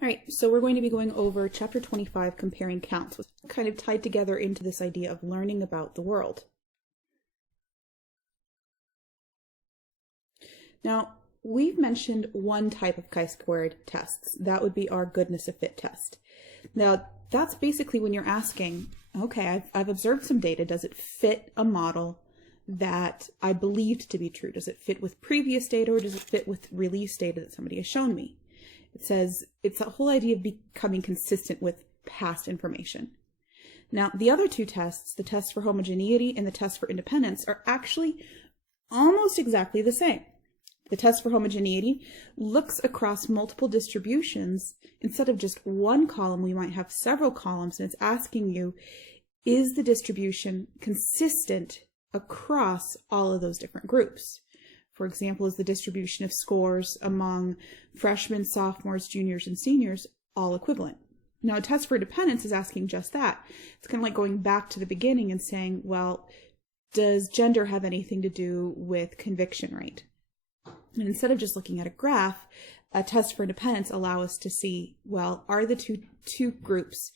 All right, so we're going to be going over Chapter 25, Comparing Counts, which is kind of tied together into this idea of learning about the world. Now, we've mentioned one type of chi-squared tests. That would be our goodness of fit test. Now, that's basically when you're asking, okay, I've observed some data. Does it fit a model that I believed to be true? Does it fit with previous data, or does it fit with release data that somebody has shown me? It says it's a whole idea of becoming consistent with past information. Now, the other two tests, the test for homogeneity and the test for independence, are actually almost exactly the same. The test for homogeneity looks across multiple distributions. Instead of just one column, we might have several columns, and it's asking you, is the distribution consistent across all of those different groups? For example, is the distribution of scores among freshmen, sophomores, juniors, and seniors all equivalent? Now, a test for independence is asking just that. It's kind of like going back to the beginning and saying, well, does gender have anything to do with conviction rate? And instead of just looking at a graph, a test for independence allows us to see, well, are the two groups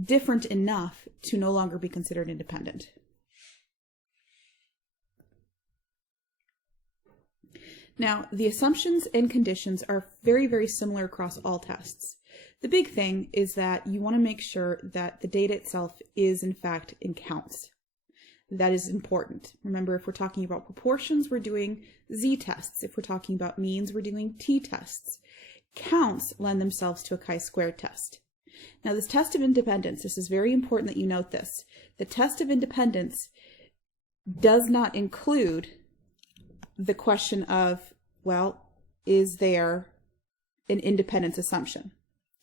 different enough to no longer be considered independent? Now, the assumptions and conditions are very, very similar across all tests. The big thing is that you want to make sure that the data itself is, in fact, in counts. That is important. Remember, if we're talking about proportions, we're doing z-tests. If we're talking about means, we're doing t-tests. Counts lend themselves to a chi-squared test. Now, this test of independence, this is very important that you note this. The test of independence does not include the question of, well, is there an independence assumption?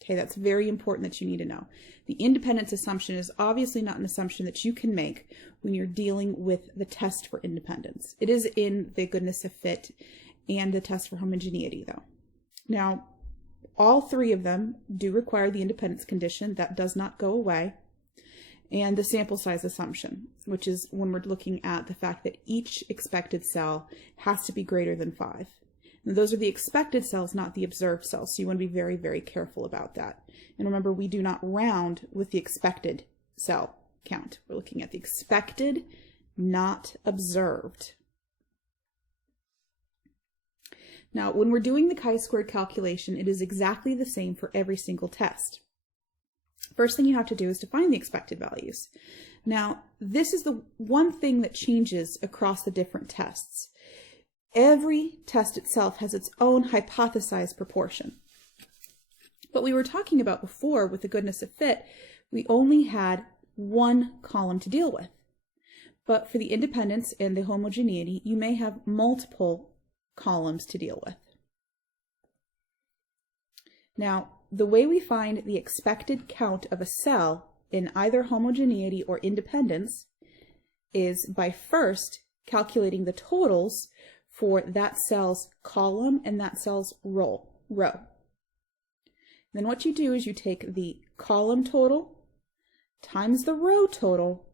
Okay, that's very important that you need to know. The independence assumption is obviously not an assumption that you can make when you're dealing with the test for independence. It is in the goodness of fit and the test for homogeneity, though. Now, all three of them do require the independence condition. That does not go away. And the sample size assumption, which is when we're looking at the fact that each expected cell has to be greater than 5. And those are the expected cells, not the observed cells. So you want to be very, very careful about that. And remember, we do not round with the expected cell count. We're looking at the expected, not observed. Now, when we're doing the chi-squared calculation, it is exactly the same for every single test. First thing you have to do is to find the expected values. Now, this is the one thing that changes across the different tests. Every test itself has its own hypothesized proportion. What we were talking about before with the goodness of fit, we only had one column to deal with. But for the independence and the homogeneity, you may have multiple columns to deal with. Now, the way we find the expected count of a cell in either homogeneity or independence is by first calculating the totals for that cell's column and that cell's row. Then what you do is you take the column total times the row total,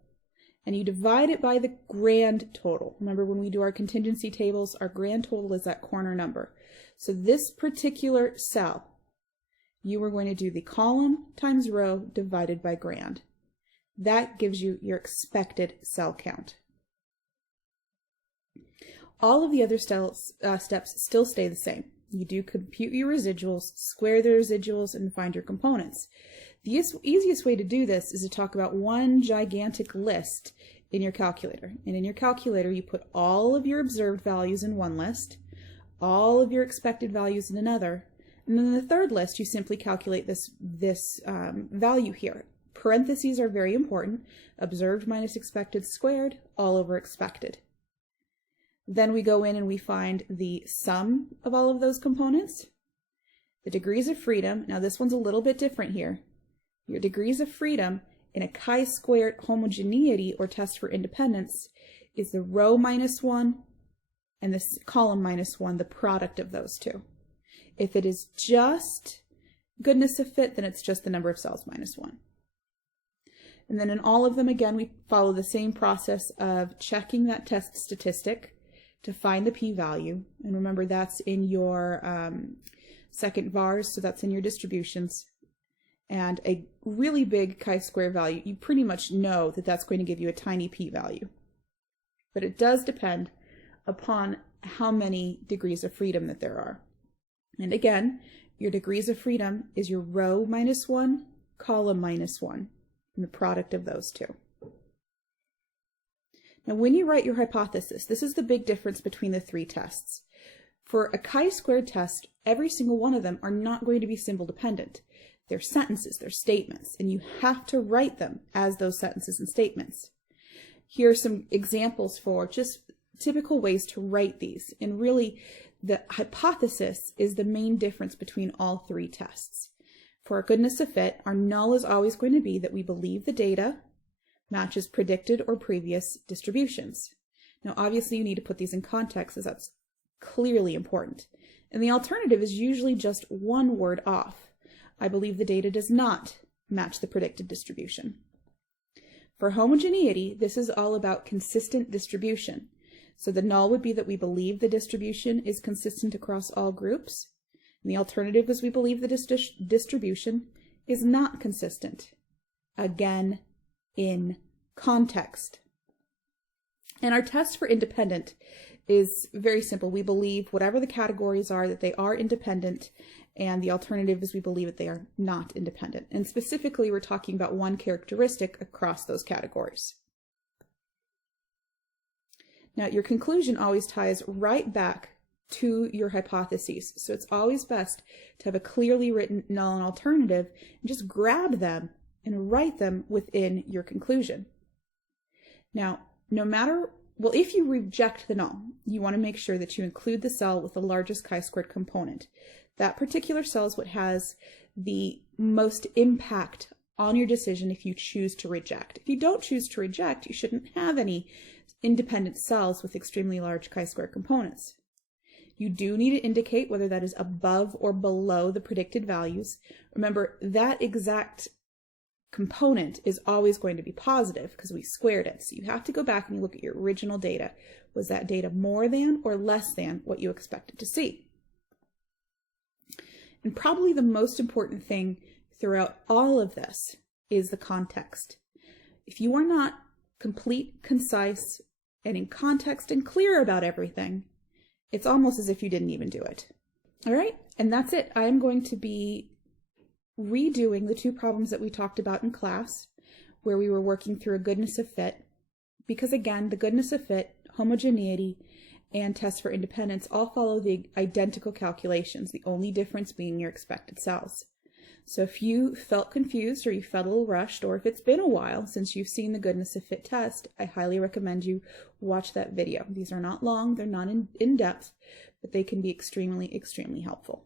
and you divide it by the grand total. Remember, when we do our contingency tables, our grand total is that corner number. So this particular cell, you are going to do the column times row divided by grand. That gives you your expected cell count. All of the other steps still stay the same. You do compute your residuals, square the residuals, and find your components. The easiest way to do this is to talk about one gigantic list in your calculator. And in your calculator, you put all of your observed values in one list, all of your expected values in another, and then in the third list, you simply calculate this value here. Parentheses are very important. Observed minus expected squared, all over expected. Then we go in and we find the sum of all of those components, the degrees of freedom. Now this one's a little bit different here. Your degrees of freedom in a chi-squared homogeneity or test for independence is the row minus 1 and the column minus 1, the product of those two. If it is just goodness of fit, then it's just the number of cells minus 1. And then in all of them, again, we follow the same process of checking that test statistic to find the p-value. And remember, that's in your second vars, so that's in your distributions, and a really big chi-square value, you pretty much know that that's going to give you a tiny p-value. But it does depend upon how many degrees of freedom that there are. And again, your degrees of freedom is your row minus 1, column minus 1, and the product of those two. Now when you write your hypothesis, this is the big difference between the three tests. For a chi-squared test, every single one of them are not going to be symbol dependent. They're sentences, they're statements, and you have to write them as those sentences and statements. Here are some examples for just typical ways to write these, and really the hypothesis is the main difference between all three tests. For our goodness of fit, our null is always going to be that we believe the data matches predicted or previous distributions. Now obviously you need to put these in context, as that's clearly important. And the alternative is usually just one word off. I believe the data does not match the predicted distribution. For homogeneity, this is all about consistent distribution. So the null would be that we believe the distribution is consistent across all groups. And the alternative is we believe the distribution is not consistent. Again, in context. And our test for independent is very simple. We believe whatever the categories are, that they are independent, and the alternative is we believe that they are not independent. And specifically, we're talking about one characteristic across those categories. Now, your conclusion always ties right back to your hypotheses. So it's always best to have a clearly written null and alternative and just grab them and write them within your conclusion. Now, if you reject the null, you want to make sure that you include the cell with the largest chi-squared component. That particular cell is what has the most impact on your decision if you choose to reject. If you don't choose to reject, you shouldn't have any independent cells with extremely large chi-squared components. You do need to indicate whether that is above or below the predicted values. Remember, that exact component is always going to be positive because we squared it. So you have to go back and look at your original data. Was that data more than or less than what you expected to see? And probably the most important thing throughout all of this is the context. If you are not complete, concise, and in context and clear about everything, it's almost as if you didn't even do it. All right, and that's it. I am going to be redoing the two problems that we talked about in class, where we were working through a goodness of fit, because again, the goodness of fit, homogeneity, and test for independence all follow the identical calculations, the only difference being your expected cells. So if you felt confused or you felt a little rushed, or if it's been a while since you've seen the goodness of fit test, I highly recommend you watch that video. These are not long, they're not in depth, but they can be extremely, extremely helpful.